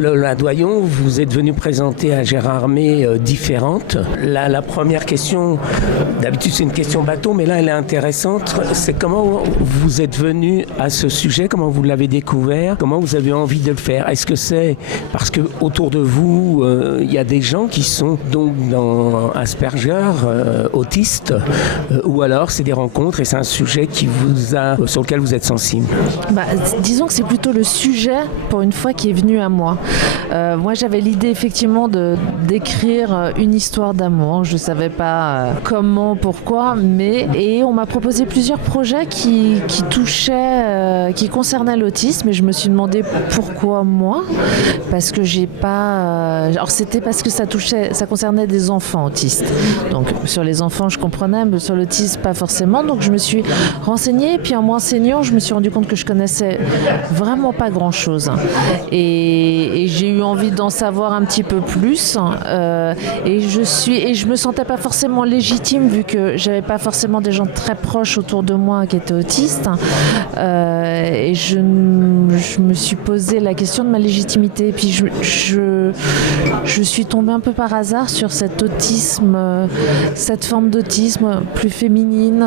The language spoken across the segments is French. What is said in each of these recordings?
Lola Doyon, vous êtes venue présenter à Gérard May Différentes. La première question, d'habitude c'est une question bateau, mais là elle est intéressante. C'est comment vous êtes venu à ce sujet, comment vous l'avez découvert, comment vous avez envie de le faire. Est-ce que c'est parce que autour de vous, il y a des gens qui sont donc dans Asperger, autistes, ou alors c'est des rencontres et c'est un sujet sur lequel vous êtes sensible? Disons que c'est plutôt le sujet, pour une fois, qui est venu à moi. Moi, j'avais l'idée effectivement d'écrire une histoire d'amour. Je ne savais pas comment, pourquoi, et on m'a proposé plusieurs projets qui touchaient, qui concernaient l'autisme, et je me suis demandé pourquoi moi, parce que j'ai pas. Alors c'était parce que ça concernait des enfants autistes. Donc sur les enfants, je comprenais, mais sur l'autisme, pas forcément. Donc je me suis renseignée, et puis en m'enseignant, je me suis rendu compte que je connaissais vraiment pas grand-chose. Et j'ai eu envie d'en savoir un petit peu plus. Et je me sentais pas forcément légitime, vu que j'avais pas forcément des gens très proches autour de moi qui étaient autistes. Et je me suis posé la question de ma légitimité. Et puis je suis tombée un peu par hasard sur cet autisme, cette forme d'autisme plus féminine,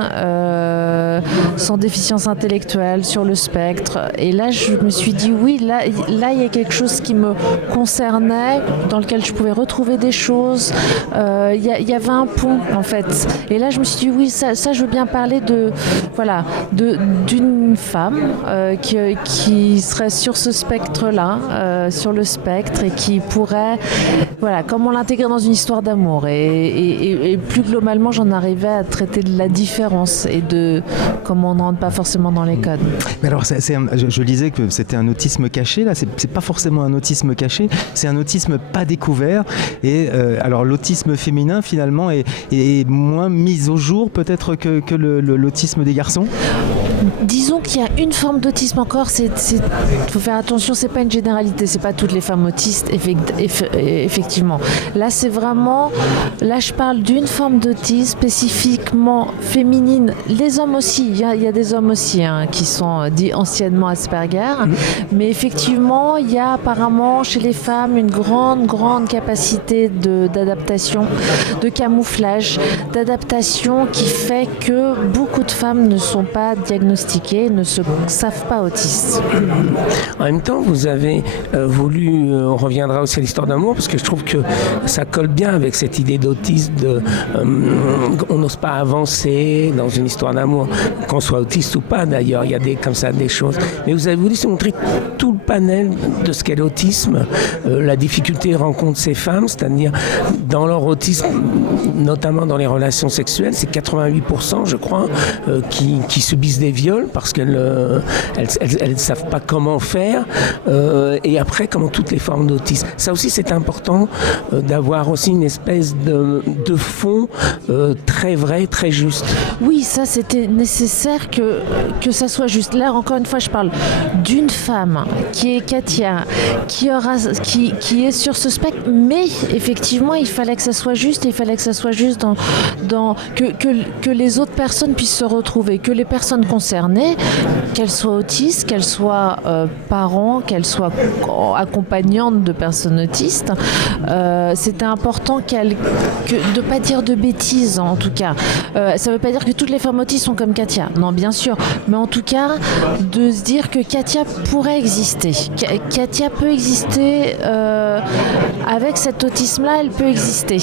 sans déficience intellectuelle, sur le spectre. Et là, je me suis dit oui, là il y a quelque chose qui me concernait, dans lequel je pouvais retrouver des choses. Il y avait un pont, en fait. Et là, je me suis dit oui, ça je veux bien parler d'une femme qui serait sur ce spectre-là, sur le spectre, et qui pourrait, comment l'intégrer dans une histoire d'amour. Et plus globalement, j'en arrivais à traiter de la différence et de comment on ne rentre pas forcément dans les codes. Mais alors, je lisais que c'était un autisme caché. Là, c'est pas forcément un autisme caché, c'est un autisme pas découvert. Et alors, l'autisme féminin, finalement, est moins mis au jour, peut-être, que l'autisme des garçons. Disons qu'il y a une forme d'autisme encore. Faut faire attention, c'est pas une généralité, c'est pas toutes les femmes autistes, effectivement. Là, c'est vraiment. Là, je parle d'une forme d'autisme spécifiquement féminine. Les hommes aussi, il y a des hommes aussi qui sont dits anciennement Asperger, mais effectivement, il y a apparemment chez les femmes une grande capacité d'adaptation, de camouflage, d'adaptation qui fait que beaucoup de femmes ne sont pas diagnostiquées, ne se savent pas autistes. En même temps, vous avez voulu, on reviendra aussi à l'histoire d'amour, parce que je trouve que ça colle bien avec cette idée d'autisme, on n'ose pas avancer dans une histoire d'amour, qu'on soit autiste ou pas d'ailleurs, il y a des choses. Mais vous avez voulu montrer tout le panel de ce qu'est l'autisme, la difficulté rencontre ces femmes, c'est-à-dire dans leur autisme, notamment dans les relations sexuelles, c'est 88%, je crois, qui subissent des viols parce qu'elles ne savent pas comment faire, et après, comment toutes les formes d'autisme. Ça aussi, c'est important d'avoir aussi une espèce de fond très vrai, très juste. Oui, ça, c'était nécessaire que ça soit juste. Là, encore une fois, je parle d'une femme qui est Katia, qui est sur ce spectre, mais effectivement, il fallait que ça soit juste, que les autres personnes puissent se retrouver, que les personnes concernées, qu'elles soient autistes, qu'elles soient parents, qu'elles soient accompagnantes de personnes autistes, c'était important de ne pas dire de bêtises, en tout cas. Ça ne veut pas dire que toutes les femmes autistes sont comme Katia, non, bien sûr, mais en tout cas, de se dire que Katia pourrait exister. Katia peut exister, avec cet autisme-là, elle peut exister.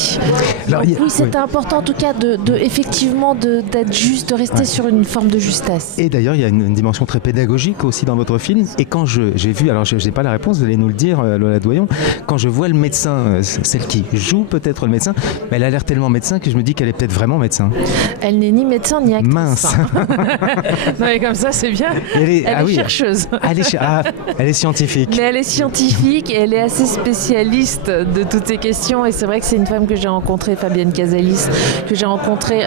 Alors, donc, oui, c'était important en tout cas effectivement d'être juste, de rester sur une forme de justesse. Et d'ailleurs, il y a une dimension très pédagogique aussi dans votre film. Et quand j'ai vu, alors je n'ai pas la réponse, vous allez nous le dire, Lola Doyon, quand je vois le médecin, celle qui joue peut-être le médecin, elle a l'air tellement médecin que je me dis qu'elle est peut-être vraiment médecin. Elle n'est ni médecin ni actrice. Mince. Non, mais comme ça, c'est bien. Elle est chercheuse. Elle est scientifique. Mais elle est scientifique et elle est assez spécialiste de toutes ces questions. Et c'est vrai que c'est une femme que j'ai rencontrée, Fabienne Casalis, que j'ai rencontrée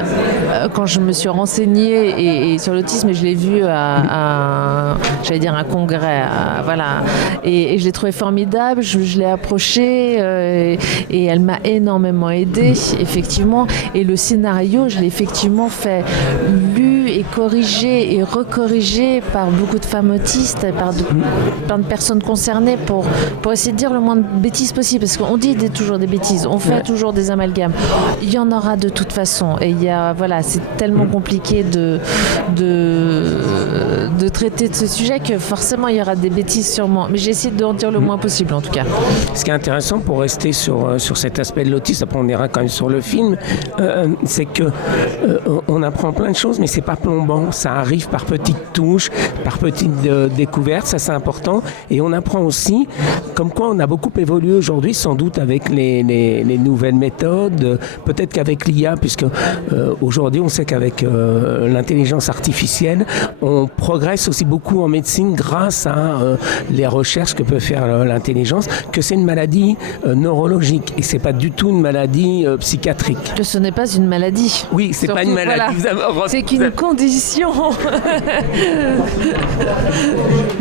quand je me suis renseignée et sur l'autisme, et je l'ai vue à un congrès. Voilà. Et je l'ai trouvée formidable. Je l'ai approchée et elle m'a énormément aidée, effectivement. Et le scénario, je l'ai effectivement fait lu relu et corrigé et recorrigé par beaucoup de femmes autistes et par plein de personnes concernées pour essayer de dire le moins de bêtises possible, parce qu'on dit toujours des bêtises, on fait toujours des amalgames. Il y en aura de toute façon, et c'est tellement compliqué de traiter de ce sujet que forcément il y aura des bêtises sûrement, mais j'ai essayé d'en dire le moins possible en tout cas. Ce qui est intéressant pour rester sur cet aspect de l'autisme, après on ira quand même sur le film, c'est que on apprend plein de choses, mais c'est pas plombant, ça arrive par petites touches, par petites découvertes, ça c'est important, et on apprend aussi comme quoi on a beaucoup évolué aujourd'hui, sans doute avec les nouvelles méthodes, peut-être qu'avec l'IA, puisque aujourd'hui on sait qu'avec l'intelligence artificielle, on progresse aussi beaucoup en médecine grâce à les recherches que peut faire l'intelligence, que c'est une maladie neurologique et c'est pas du tout une maladie psychiatrique. Que ce n'est pas une maladie. Oui, c'est surtout, pas une maladie. Voilà, c'est qu'une condition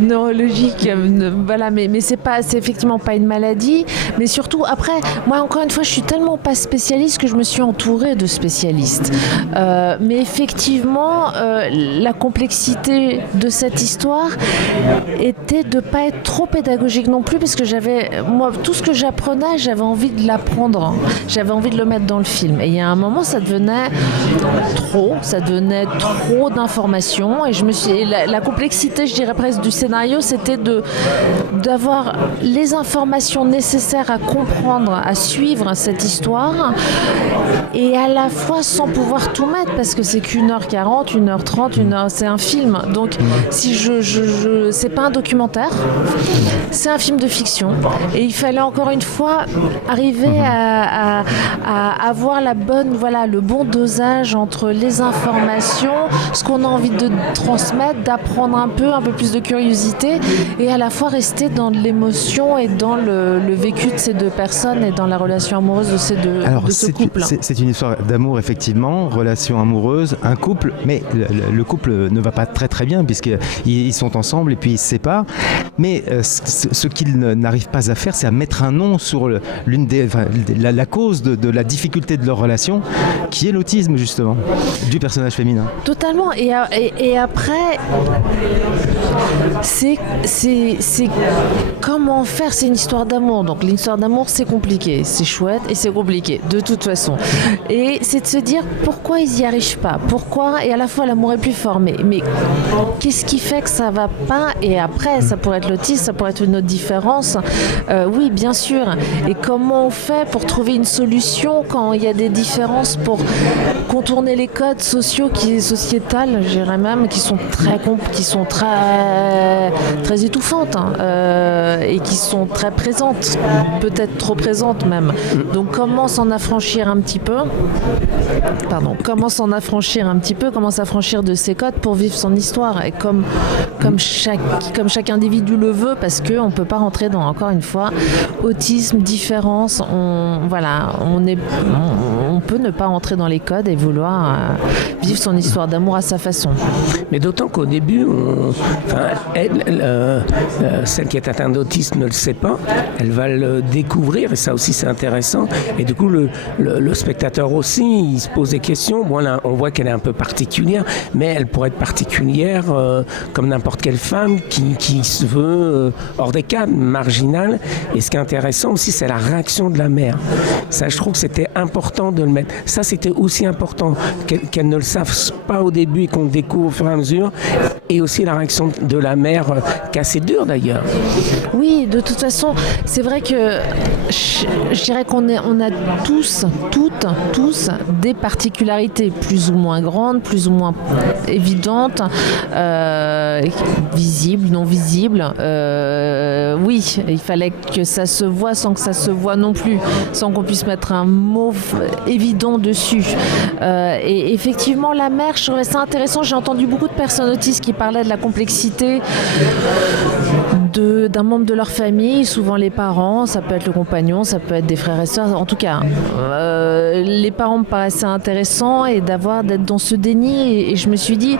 neurologique. Voilà, mais c'est effectivement pas une maladie. Mais surtout, après, moi encore une fois, je suis tellement pas spécialiste que je me suis entourée de spécialistes. Mais effectivement, la complexité de cette histoire était de pas être trop pédagogique non plus, parce que moi, tout ce que j'apprenais, j'avais envie de l'apprendre, j'avais envie de le mettre dans le film. Et il y a un moment, ça devenait trop d'informations, et la complexité, je dirais presque, du scénario, c'était d'avoir les informations nécessaires à comprendre, à suivre cette histoire, et à la fois sans pouvoir tout mettre, parce que c'est qu'1h40, 1h30, 1h, c'est un film. Donc, si c'est pas un documentaire, c'est un film de fiction, et il fallait encore une fois arriver à avoir le bon dosage entre les informations, ce qu'on a envie de transmettre, d'apprendre un peu plus de curiosité, et à la fois rester dans l'émotion et dans le vécu de ces deux personnes et dans la relation amoureuse de ce couple. C'est une histoire d'amour, effectivement, relation amoureuse, un couple, mais le couple ne va pas très très bien puisqu'ils sont ensemble et puis ils se séparent, mais ce qu'ils n'arrivent pas à faire, c'est à mettre un nom sur la cause de la difficulté de leur relation, qui est l'autisme justement, du personnage féminin. Totalement, et après, c'est comment faire, c'est une histoire d'amour, donc l'histoire d'amour c'est compliqué, c'est chouette et c'est compliqué de toute façon, et c'est de se dire pourquoi ils n'y arrivent pas, et à la fois l'amour est plus fort, mais qu'est-ce qui fait que ça va pas, et après ça pourrait être l'autisme, ça pourrait être une autre différence, oui bien sûr, et comment on fait pour trouver une solution quand il y a des différences, pour contourner les codes sociétales, je dirais même, qui sont très étouffantes, et qui sont très présentes, peut-être trop présentes même. Donc comment s'en affranchir un petit peu, comment s'affranchir de ces codes pour vivre son histoire, et comme chaque individu le veut, parce qu'on ne peut pas rentrer dans, encore une fois, autisme, différence, on peut ne pas rentrer dans les codes et vouloir vivre son histoire d'amour à sa façon. Mais d'autant qu'au début, celle qui est atteinte d'autisme ne le sait pas, elle va le découvrir, et ça aussi c'est intéressant, et du coup le spectateur aussi, il se pose des questions. Bon, là, on voit qu'elle est un peu particulière, mais elle pourrait être particulière comme n'importe quelle femme qui se veut hors des cadres, marginale, et ce qui est intéressant aussi, c'est la réaction de la mère. Ça, je trouve que c'était important de le mettre. Ça, c'était aussi important qu'elle ne le sache pas au début et qu'on le découvre au fur et à mesure, et aussi la réaction de la mère, qui est assez dure d'ailleurs. Oui, de toute façon, c'est vrai que je dirais qu'on a tous des particularités plus ou moins grandes, plus ou moins évidentes, visibles, non visibles. Oui, il fallait que ça se voit sans que ça se voit non plus, sans qu'on puisse mettre un mot évident dessus. Et effectivement, la mère, je trouvais ça intéressant. J'ai entendu beaucoup de personnes autistes qui parlaient de la complexité d'un membre de leur famille, souvent les parents, ça peut être le compagnon, ça peut être des frères et sœurs. En tout cas, les parents me paraissaient intéressants et d'être dans ce déni. Et je me suis dit,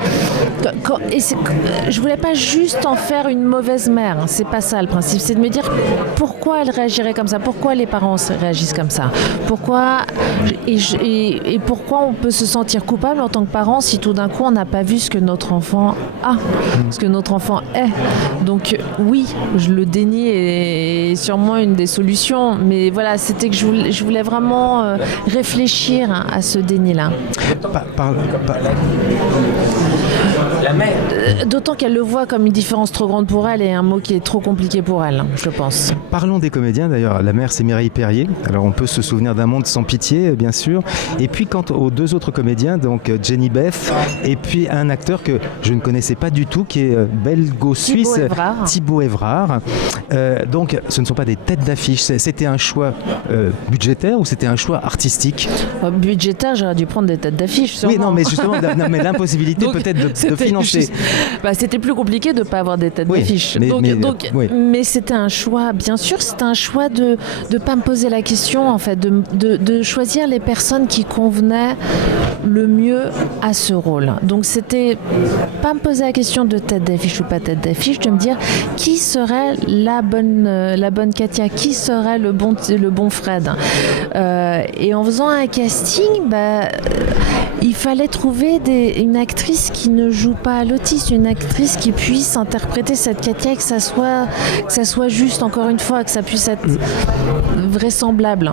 je voulais pas juste en faire une mauvaise mère. C'est pas ça le principe. C'est de me dire pourquoi elle réagirait comme ça, pourquoi les parents réagissent comme ça, pourquoi et pourquoi on peut se sentir coupable en tant que parent si tout d'un coup on n'a pas vu ce que notre enfant a, ce que notre enfant est. Donc oui, le déni est sûrement une des solutions, mais voilà, c'était que je voulais vraiment réfléchir à ce déni-là. La mère. D'autant qu'elle le voit comme une différence trop grande pour elle et un mot qui est trop compliqué pour elle, je pense. Parlons des comédiens d'ailleurs. La mère, c'est Mireille Perrier. Alors on peut se souvenir d'un monde sans pitié, bien sûr. Et puis quant aux deux autres comédiens, donc Jenny Beth et puis un acteur que je ne connaissais pas du tout, qui est belgo-suisse, Thibaut Évrard. Donc ce ne sont pas des têtes d'affiche. C'était un choix budgétaire ou c'était un choix artistique? Budgétaire, j'aurais dû prendre des têtes d'affiche. Sûrement. Oui, non, mais justement, mais l'impossibilité peut-être de financer. C'était plus compliqué de ne pas avoir des têtes d'affiche. Mais c'était un choix, bien sûr, c'était un choix de ne pas me poser la question, en fait, de choisir les personnes qui convenaient le mieux à ce rôle. Donc c'était pas me poser la question de tête d'affiche ou pas tête d'affiche, de me dire qui serait la bonne Katia, qui serait le bon Fred. Et en faisant un casting, il fallait trouver une actrice qui ne joue pas à l'autisme, une actrice qui puisse interpréter cette Katia, que ça soit juste, encore une fois, que ça puisse être vraisemblable.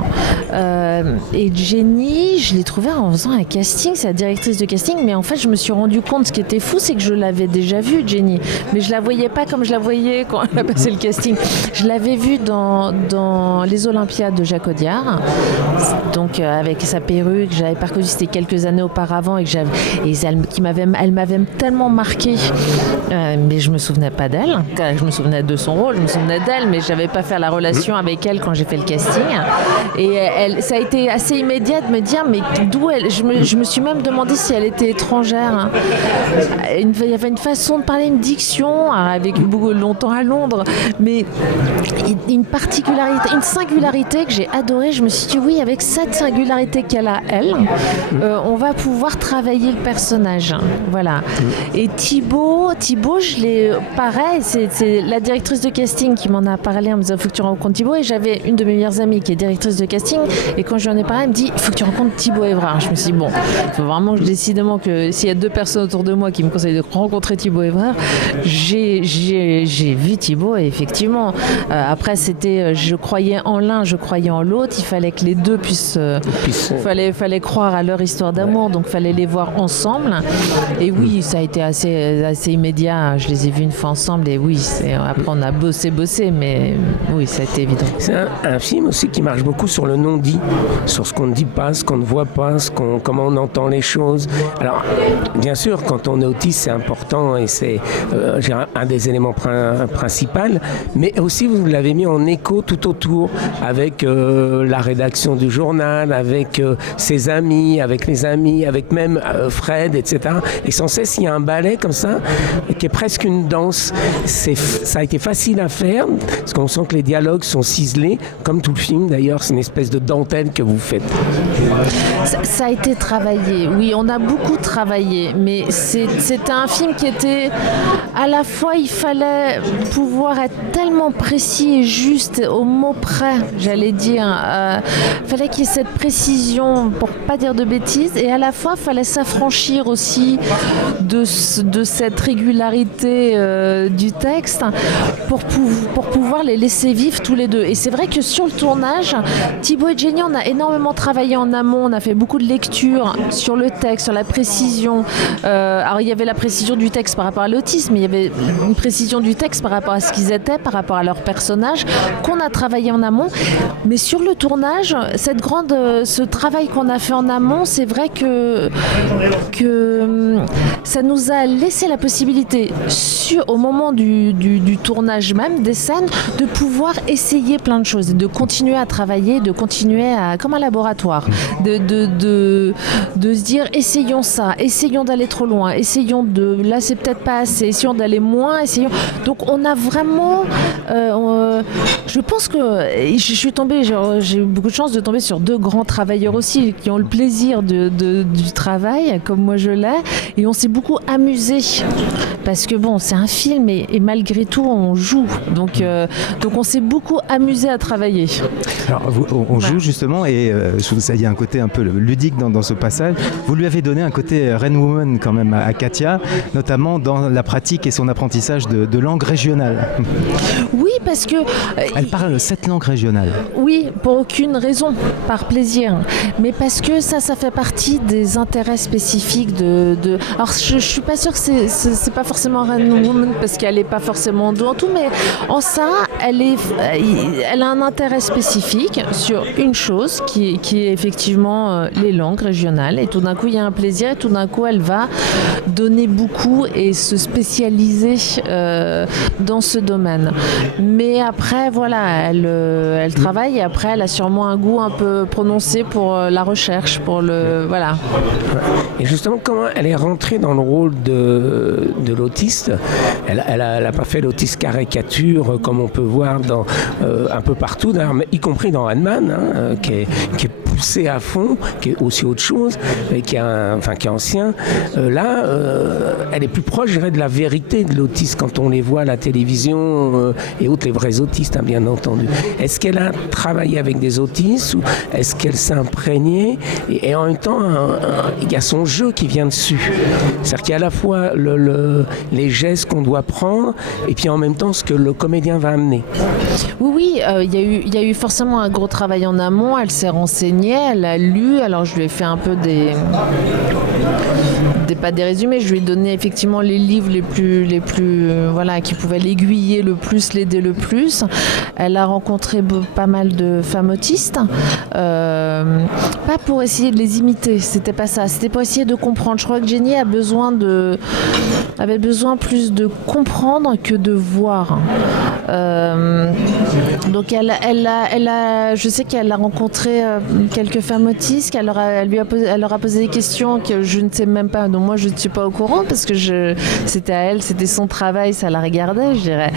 Et Jenny, je l'ai trouvée en faisant un casting, c'est la directrice de casting, mais en fait je me suis rendu compte, ce qui était fou, c'est que je l'avais déjà vue, Jenny, mais je la voyais pas comme je la voyais quand elle a passé le casting. Je l'avais vue dans les Olympiades de Jacques Audiard, donc avec sa perruque, j'avais pas reconnu, c'était quelques années auparavant, et elle m'avait tellement marquée, mais je me souvenais pas d'elle. Je me souvenais de son rôle, je me souvenais d'elle, mais j'avais pas fait la relation avec elle quand j'ai fait le casting. Et ça a été assez immédiat de me dire, mais d'où elle. Je me suis même demandé si elle était étrangère. Il y avait une façon de parler, une diction, avec beaucoup longtemps à Londres, mais une particularité, une singularité que j'ai adorée. Je me suis dit, oui, avec cette singularité qu'elle a, on va pouvoir travailler le personnage. Voilà. Et Thibaut, je l'ai, pareil, c'est la directrice de casting qui m'en a parlé en me disant, il faut que tu rencontres Thibaut. Et j'avais une de mes meilleures amies qui est directrice de casting, et quand je lui en ai parlé, elle me dit, il faut que tu rencontres Thibaut Évrard. Je me suis dit, bon, il faut vraiment que décidément que s'il y a deux personnes autour de moi qui me conseillent de rencontrer Thibaut Évrard, j'ai vu Thibaut, et effectivement, après c'était, je croyais en l'un, je croyais en l'autre, il fallait que les deux puissent fallait croire à leur histoire d'amour, donc fallait les voir ensemble. Et oui, ça a été assez immédiat. Je les ai vus une fois ensemble, et oui, après on a bossé, mais oui, ça a été évident. C'est un film aussi qui marche beaucoup sur le non-dit, sur ce qu'on ne dit pas, ce qu'on ne voit pas, comment on entend les choses. Alors, bien sûr, quand on est autiste, c'est important, et c'est un des éléments principaux, mais aussi vous l'avez mis en écho tout autour, avec la rédaction du journal, avec ses amis, avec les amis, avec même Fred, etc. Et sans cesse, il y a un ballet comme ça, qui est presque une danse. Ça a été facile à faire, parce qu'on sent que les dialogues sont ciselés, comme tout le film d'ailleurs, c'est une espèce de dentelle que vous faites. Ça a été travaillé, oui, on a beaucoup travaillé, mais c'était un film qui était, à la fois, il fallait pouvoir être tellement précis et juste, au mot près, j'allais dire, fallait qu'il y ait cette précision, pour pas dire de bêtises, et à la fois, il fallait s'affranchir aussi de cette régularité du texte pour pouvoir les laisser vivre tous les deux. Et c'est vrai que sur le tournage, Thibaut et Jenny, on a énormément travaillé en amont, on a fait beaucoup de lectures sur le texte, sur la précision. Alors il y avait la précision du texte par rapport à l'autisme, mais il y avait une précision du texte par rapport à ce qu'ils étaient, par rapport à leur personnage, qu'on a travaillé en amont. Mais sur le tournage, ce travail qu'on a fait en amont, c'est vrai que ça nous a laissé la possibilité, au moment du tournage même des scènes, de pouvoir essayer plein de choses, de continuer à travailler, comme un laboratoire, de se dire essayons ça, essayons d'aller trop loin, là c'est peut-être pas assez, essayons d'aller moins, donc on a vraiment, je pense que je suis tombée, j'ai eu beaucoup de chance de tomber sur 2 grands travailleurs aussi qui ont le plaisir du travail comme moi je l'ai, et on s'est beaucoup amusé parce que bon, c'est un film et malgré tout on joue, donc on s'est beaucoup amusé à travailler. Alors on joue justement, et il y a un côté un peu ludique dans ce passage. Vous lui avez donné un côté Rain Woman quand même à Katia, notamment dans la pratique et son apprentissage de langue régionale. Oui, parce que elle parle 7 langues régionales. Oui, pour aucune raison, par plaisir, mais parce que ça fait partie des intérêts spécifiques Alors je suis pas sûre que c'est pas forcément Rain Woman parce qu'elle est pas forcément dans tout, mais en ça, elle a un intérêt spécifique sur une chose qui est effectivement les langues régionales, et tout d'un coup il y a un plaisir, et tout d'un coup elle va donner beaucoup et se spécialiser dans ce domaine. Mais après voilà, elle travaille, et après elle a sûrement un goût un peu prononcé pour la recherche, voilà. Et justement, comment elle est rentrée dans le rôle de l'autiste? Elle a pas fait l'autiste caricature comme on peut voir dans un peu partout, mais y compris dans Ant-Man, qui est poussé à fond, qui est aussi autre chose, et qui est ancien. Là, elle est plus proche, je dirais, de la vérité de l'autiste quand on les voit à la télévision et autres, les vrais autistes, bien entendu. Est-ce qu'elle a travaillé avec des autistes, ou est-ce qu'elle s'est imprégnée, et en même temps, il y a son jeu qui vient dessus. C'est-à-dire qu'il y a à la fois les gestes qu'on doit prendre, et puis en même temps ce que le comédien va amener. Oui, il y a eu forcément un gros travail en amont. Elle s'est renseignée, elle a lu. Alors je lui ai fait un peu pas des résumés, je lui ai donné effectivement les livres les plus voilà, qui pouvaient l'aiguiller le plus, l'aider le plus. Elle a rencontré pas mal de femmes autistes, pas pour essayer de les imiter, c'était pas ça, c'était pour essayer de comprendre. Je crois que Jenny avait besoin plus de comprendre que de voir. Donc je sais qu'elle a rencontré quelques femmes autistes, elle leur a posé des questions que je ne sais même pas, donc moi je ne suis pas au courant parce que c'était à elle, c'était son travail, ça la regardait, je dirais.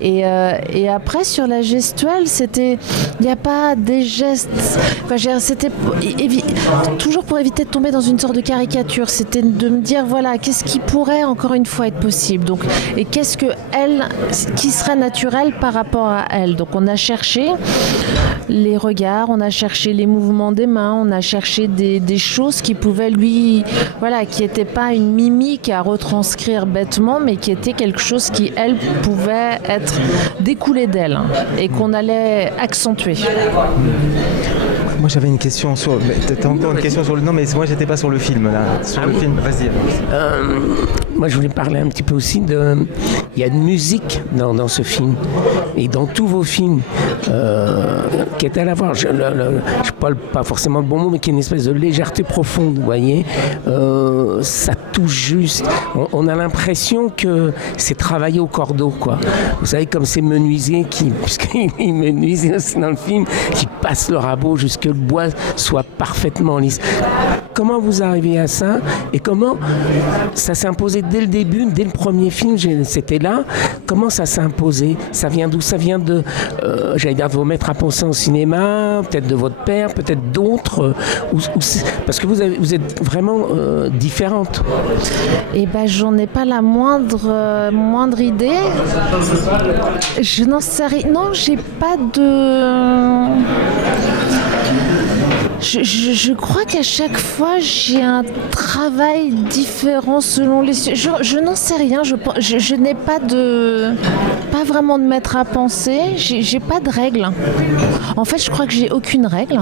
Et après sur la gestuelle, il n'y a pas des gestes, c'était toujours pour éviter de tomber dans une sorte de caricature, c'était de me dire voilà, qu'est-ce qui pourrait encore une fois être possible, donc, et qu'est-ce que qui serait naturel par rapport à elle. Donc on a cherché les regards, on a cherché les mouvements des mains, on a cherché des choses qui pouvaient qui n'étaient pas une mimique à retranscrire bêtement, mais qui était quelque chose qui, elle, pouvait découler d'elle et qu'on allait accentuer. Moi j'avais une question sur... T'as encore une question sur le... Non mais moi j'étais pas sur le film là. Sur le film, vas-y. Moi je voulais parler un petit peu aussi il y a une musique dans ce film et dans tous vos films qui est à la fois, je parle pas forcément le bon mot, mais qui est une espèce de légèreté profonde, vous voyez. Ça touche juste. On a l'impression que c'est travaillé au cordeau, quoi. Vous savez, comme ces menuisiers puisqu'ils menuisent aussi dans le film, qui passent le rabot jusque le bois soit parfaitement lisse. Comment vous arrivez à ça et comment ça s'est imposé dès le début, dès le premier film, c'était là. Comment ça s'est imposé? Ça vient d'où? Ça vient de, j'allais dire, de vos maîtres à penser en cinéma, peut-être de votre père, peut-être d'autres, parce que vous êtes vraiment différentes. Eh ben, j'en ai pas la moindre idée. Je n'en sais rien. Non, j'ai pas de... Je crois qu'à chaque fois, j'ai un travail différent selon les... Je n'en sais rien. Je n'ai pas vraiment de maître à penser. J'ai pas de règles. En fait, je crois que j'ai aucune règle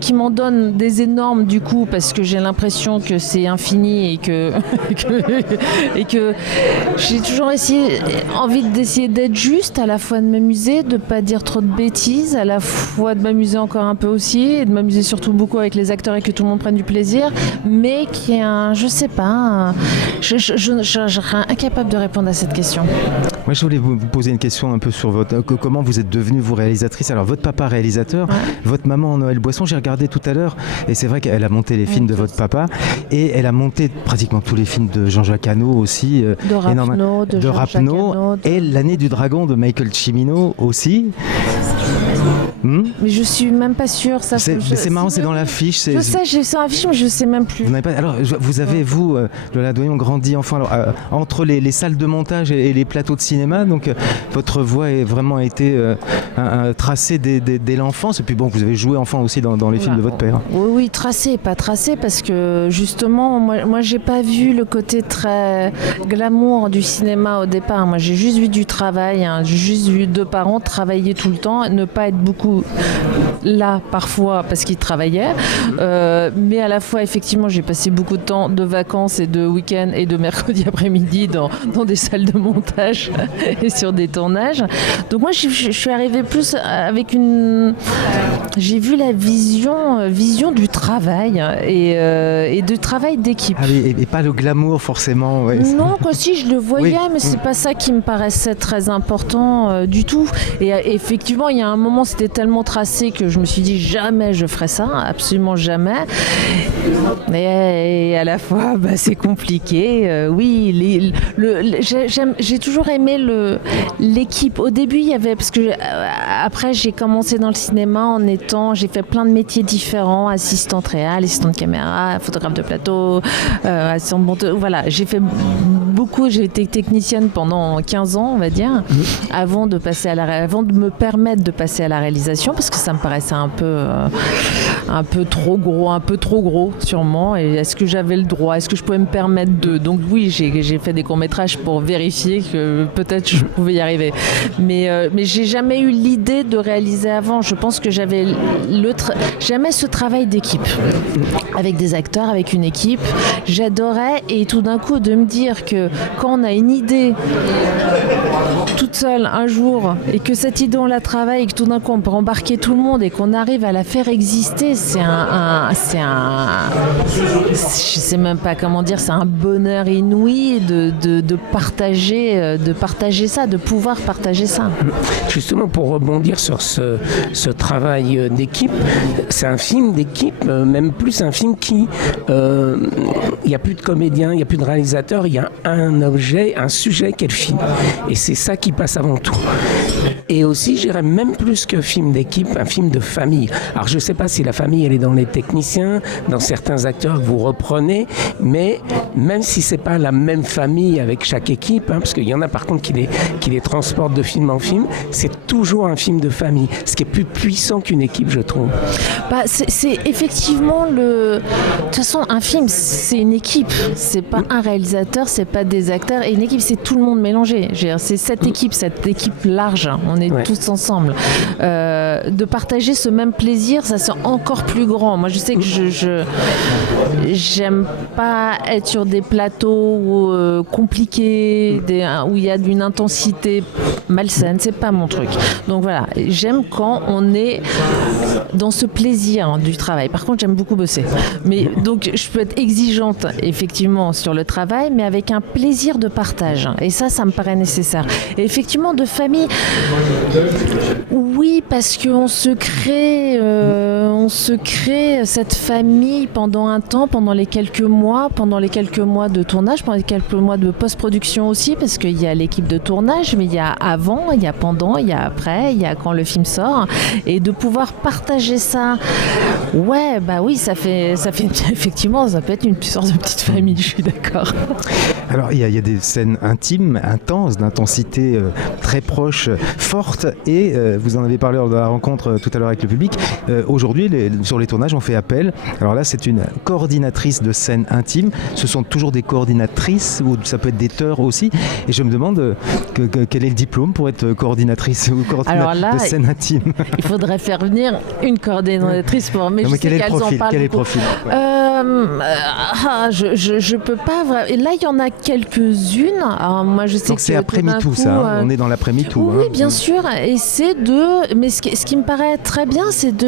qui m'en donne des énormes du coup, parce que j'ai l'impression que c'est infini et que j'ai toujours envie d'essayer d'être juste, à la fois de m'amuser, de pas dire trop de bêtises, à la fois de m'amuser encore un peu aussi et de m'amuser surtout beaucoup avec les acteurs et que tout le monde prenne du plaisir, mais qui est je serais incapable de répondre à cette question. Moi, je voulais vous poser une question un peu sur comment vous êtes devenue vous réalisatrice. Alors, votre papa réalisateur, votre maman Noël Boisson, j'ai regardé tout à l'heure, et c'est vrai qu'elle a monté les films de votre papa, et elle a monté pratiquement tous les films de Jean-Jacques Hano aussi, de Rapneau, et L'année du dragon de Michael Cimino aussi. Mais je suis même pas sûre. C'est marrant, c'est dans l'affiche. Je sais, j'ai ça en affiche, mais je sais même plus. Vous n'avez pas. Alors, vous avez Lola Doyon, grandi enfant entre les salles de montage et les plateaux de cinéma. Donc, votre voix a vraiment été tracée dès l'enfance. Et puis bon, vous avez joué enfant aussi dans les films de votre père. Oui, tracée, pas tracée, parce que justement, moi, j'ai pas vu le côté très glamour du cinéma au départ. Moi, j'ai juste vu du travail. J'ai juste vu 2 parents travailler tout le temps, ne pas être beaucoup là parfois parce qu'ils travaillaient, mais à la fois effectivement j'ai passé beaucoup de temps de vacances et de week-end et de mercredi après-midi dans des salles de montage et sur des tournages. Donc moi je suis arrivée plus avec j'ai vu la vision du travail et du travail d'équipe. Ah oui, et pas le glamour forcément. Ouais, non, quoi, si je le voyais, mais c'est pas ça qui me paraissait très important du tout. Et effectivement, il y a un moment, c'était tellement tracé que je me suis dit jamais je ferai ça, absolument jamais. Et à la fois, c'est compliqué. Oui, j'ai toujours aimé l'équipe. Au début, il y avait parce que après j'ai commencé dans le cinéma j'ai fait plein de métiers différents, assistante réal, assistante caméra, photographe de plateau, assistante monteuse. Voilà, j'ai fait beaucoup. J'ai été technicienne pendant 15 ans, on va dire, avant de me permettre de passer à la réalisation, parce que ça me paraissait un peu trop gros sûrement. Et est-ce que j'avais le droit, est-ce que je pouvais me permettre de... Donc oui, j'ai fait des courts-métrages pour vérifier que peut-être je pouvais y arriver, mais j'ai jamais eu l'idée de réaliser avant. Je pense que j'aimais ce travail d'équipe avec des acteurs, avec une équipe, j'adorais. Et tout d'un coup de me dire que quand on a une idée toute seule un jour et que cette idée on la travaille et que tout d'un coup on peut embarquer tout le monde et qu'on arrive à la faire exister, je sais même pas comment dire, c'est un bonheur inouï de partager ça, de pouvoir partager ça. Justement, pour rebondir sur ce travail d'équipe, c'est un film d'équipe, même plus un film qui il n'y a plus de comédien, il n'y a plus de réalisateur, il y a un objet, un sujet qui est le film, et c'est ça qui passe avant tout. Et aussi, je dirais même plus que film d'équipe, un film de famille. Alors je ne sais pas si la famille elle est dans les techniciens, dans certains acteurs que vous reprenez, mais même si c'est pas la même famille avec chaque équipe, parce qu'il y en a par contre qui les transportent de film en film, c'est toujours un film de famille, ce qui est plus puissant qu'une équipe, je trouve. C'est effectivement de toute façon, un film, c'est une équipe, c'est pas un réalisateur, c'est pas des acteurs, et une équipe, c'est tout le monde mélangé. C'est cette équipe large, on est tous ensemble. De partager ce même plaisir, ça c'est encore plus grand. Moi, je sais que j'aime pas être sur des plateaux compliqués, où il y a une intensité malsaine, c'est pas mon truc. Donc voilà, j'aime quand on est dans ce plaisir du travail. Par contre, j'aime beaucoup bosser. Mais donc, je peux être exigeante, effectivement, sur le travail, mais avec un plaisir de partage. Et ça me paraît nécessaire. Et effectivement, de famille, oui, parce qu'on se crée cette famille pendant un temps, pendant les quelques mois de tournage, pendant les quelques mois de post-production aussi, parce qu'il y a l'équipe de tournage, mais il y a avant, il y a pendant, il y a après, il y a quand le film sort, et de pouvoir partager ça, oui, ça fait effectivement, ça peut être une sorte de petite famille, je suis d'accord. Alors, il y a des scènes intimes, intenses, d'intensité très proche, forte, et vous en avez parlé lors de la rencontre tout à l'heure avec le public. Aujourd'hui, sur les tournages, on fait appel. Alors là, c'est une coordinatrice de scènes intimes. Ce sont toujours des coordinatrices, ou ça peut être des teurs aussi. Et je me demande quel est le diplôme pour être coordinatrice ou coordinatrice de scènes intimes. Il faudrait faire venir une coordinatrice pour... Mais je sais qu'elles en parlent. Quel est le profil? Je peux pas vraiment... Et là, il y en a quelques-unes. Alors, moi, je sais donc c'est après MeToo, ça. On est dans l'après MeToo. Oui, bien sûr. Et c'est mais ce qui me paraît très bien, c'est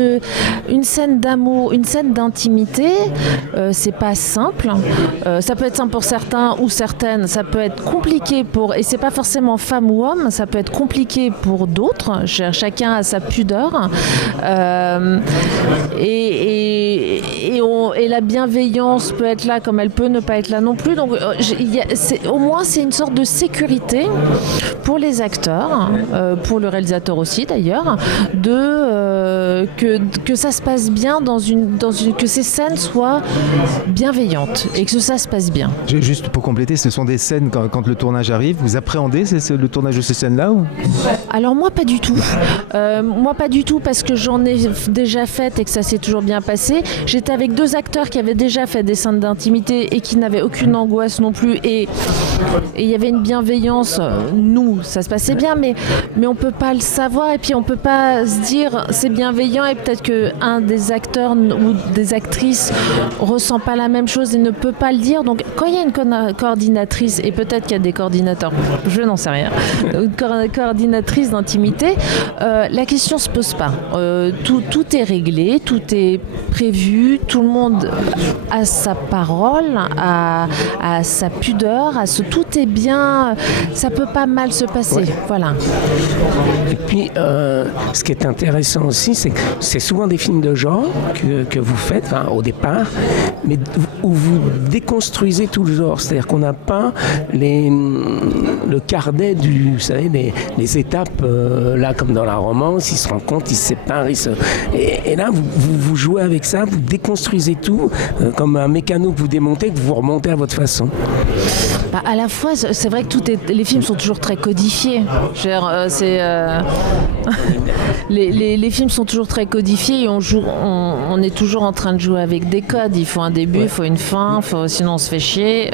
une scène d'amour, une scène d'intimité, c'est pas simple. Ça peut être simple pour certains ou certaines, ça peut être compliqué et c'est pas forcément femme ou homme, ça peut être compliqué pour d'autres. Chacun a sa pudeur. Et la bienveillance peut être là comme elle peut ne pas être là non plus. Donc au moins c'est une sorte de sécurité pour les acteurs, pour le réalisateur aussi d'ailleurs, que ça se passe bien que ces scènes soient bienveillantes et que ça se passe bien. Juste pour compléter, ce sont des scènes quand le tournage arrive, vous appréhendez le tournage de ces scènes-là ou... Alors moi pas du tout. Moi pas du tout parce que j'en ai déjà fait et que ça s'est toujours bien passé. J'étais avec 2 acteurs qui avaient déjà fait des scènes d'intimité et qui n'avaient aucune angoisse non plus et il y avait une bienveillance. Nous, ça se passait bien, mais on peut pas le savoir et puis on peut pas se dire c'est bienveillant et peut-être qu'un des acteurs ou des actrices ressent pas la même chose et ne peut pas le dire. Donc quand il y a une coordinatrice et peut-être qu'il y a des coordinateurs, je n'en sais rien, une coordinatrice d'intimité, la question se pose pas. Tout est réglé, tout est prévu, tout le monde a sa parole, a sa pudeur, tout est bien, ça peut pas mal se passer. Ouais. Voilà. Et puis, ce qui est intéressant aussi, c'est que c'est souvent des films de genre que vous faites, au départ, mais où vous déconstruisez tout le genre. C'est-à-dire qu'on n'a pas le carnet vous savez, les étapes, là, comme dans la romance, ils se rencontrent, ils se séparent, et là, vous jouez avec ça, vous déconstruisez tout, comme un mécano que vous démontez, que vous remontez à votre façon. À la fois, c'est vrai que les films sont toujours très codifiés. Les films sont toujours très codifiés et on est toujours en train de jouer avec des codes. Il faut un début, il faut une fin, sinon on se fait chier.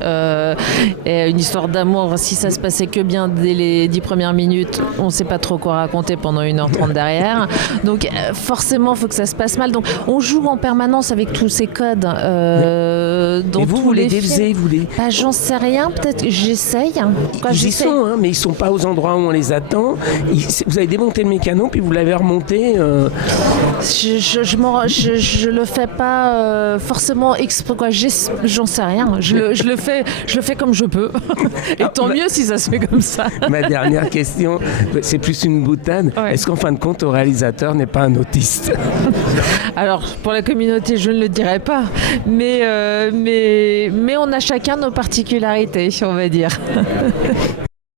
Et une histoire d'amour, si ça se passait que bien dès les 10 premières minutes, on ne sait pas trop quoi raconter pendant 1h30 derrière. Donc forcément, il faut que ça se passe mal. Donc on joue en permanence avec tous ces codes. Et vous les défaisez, j'en sais rien, peut-être que j'essaye. Ils y sont, mais ils ne sont pas aux endroits où on les attend. Vous avez démonté le mécano, puis vous l'avez remonté. Je le fais pas forcément exprès. J'en sais rien. Je le fais comme je peux. Et tant mieux si ça se fait comme ça. Ma dernière question, c'est plus une boutade. Ouais. Est-ce qu'en fin de compte, le réalisateur n'est pas un autiste ? Alors, pour la communauté, je ne le dirais pas. Mais on a chacun nos particularités, on va dire.